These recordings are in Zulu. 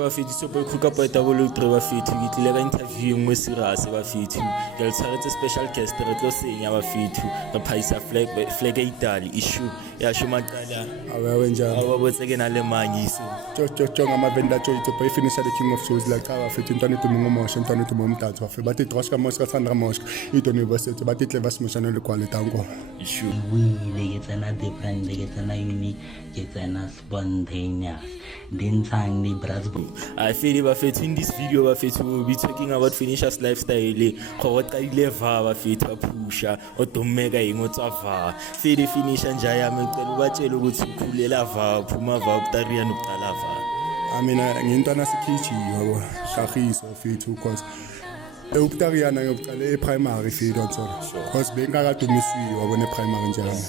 bafethi so boy khuka poeta go lo tre bafethi ke tlile ka interview ngwe serious bafethi ke le tshwaretse special guest re tlo senya bafethi re phaisa flag e Italy issue ya shumaqala awe njani ababotseke na le manyiso jo ngamavenda jo itso boy finisha the king of shows la cha bafethi intwana tumungo mosha intwana tumungo mtatso bafe bathi droska moska Sandra moska ito university bathi tle basimoshana le kwale tango issue we get a different get a unique get a spontaneous then sang the brazil I feel bafethi in this video bafethi we will be talking about Finishers lifestyle go qadile va bafethi bapusha odomeka ingotsa va feel finisha njaya ngicela ubatshela ukuthi ukhulela va phuma va ukutariya nokuqala va mina ngintwana sikhichi yabo kagiso fethu because ukutariana ngokuqala e-primary fethu onsona because bengakadumisiwe wabona e-primary njani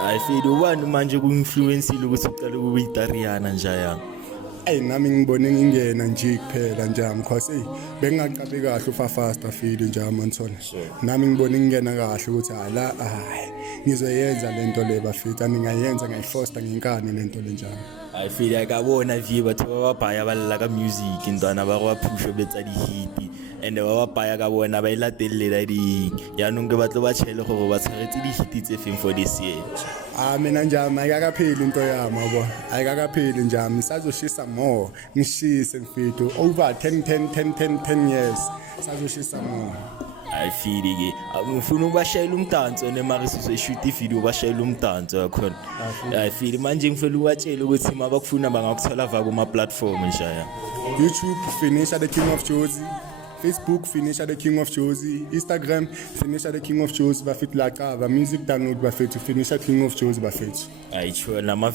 I feel ubani manje ku-influence ukuthi uqale kube itariana njaya nami ngibone ngingena nje kuphela njami because bengaqabi kahle ufa faster feed njami onsona nami ngibone ngingena kahle ukuthi hala ngizoyenza lento le bafethu ningayenza ngayifoster ngenkani lento le njalo I feel like abona vie batho ba baya ba lla ka music ntwana ba go phusho betsa di hit and ba baya ka bona ba ilatelela di ya nonke batlo ba tshele gore ba tshwaretse di hit tse feng for this year mina njami ayikakapheli into yami yabo ayikakapheli njami sazoshisa more ngishise mfethu over 10 years sazoshisa more I feel ke ngifuna ukubashayela umdanso nemari sizoshoot video bashayela umdanso yakhona I feel manje ngifela uwatshela ukuthi mabakufuna bangakuthola va kuma platform njaya YouTube Finisha the King of Jozi, Facebook Finisha the King of Jozi, Instagram Finisha the King of Jozi bafethu la qaba music download bafethu Finisha King of Jozi bafethu ayitsho nama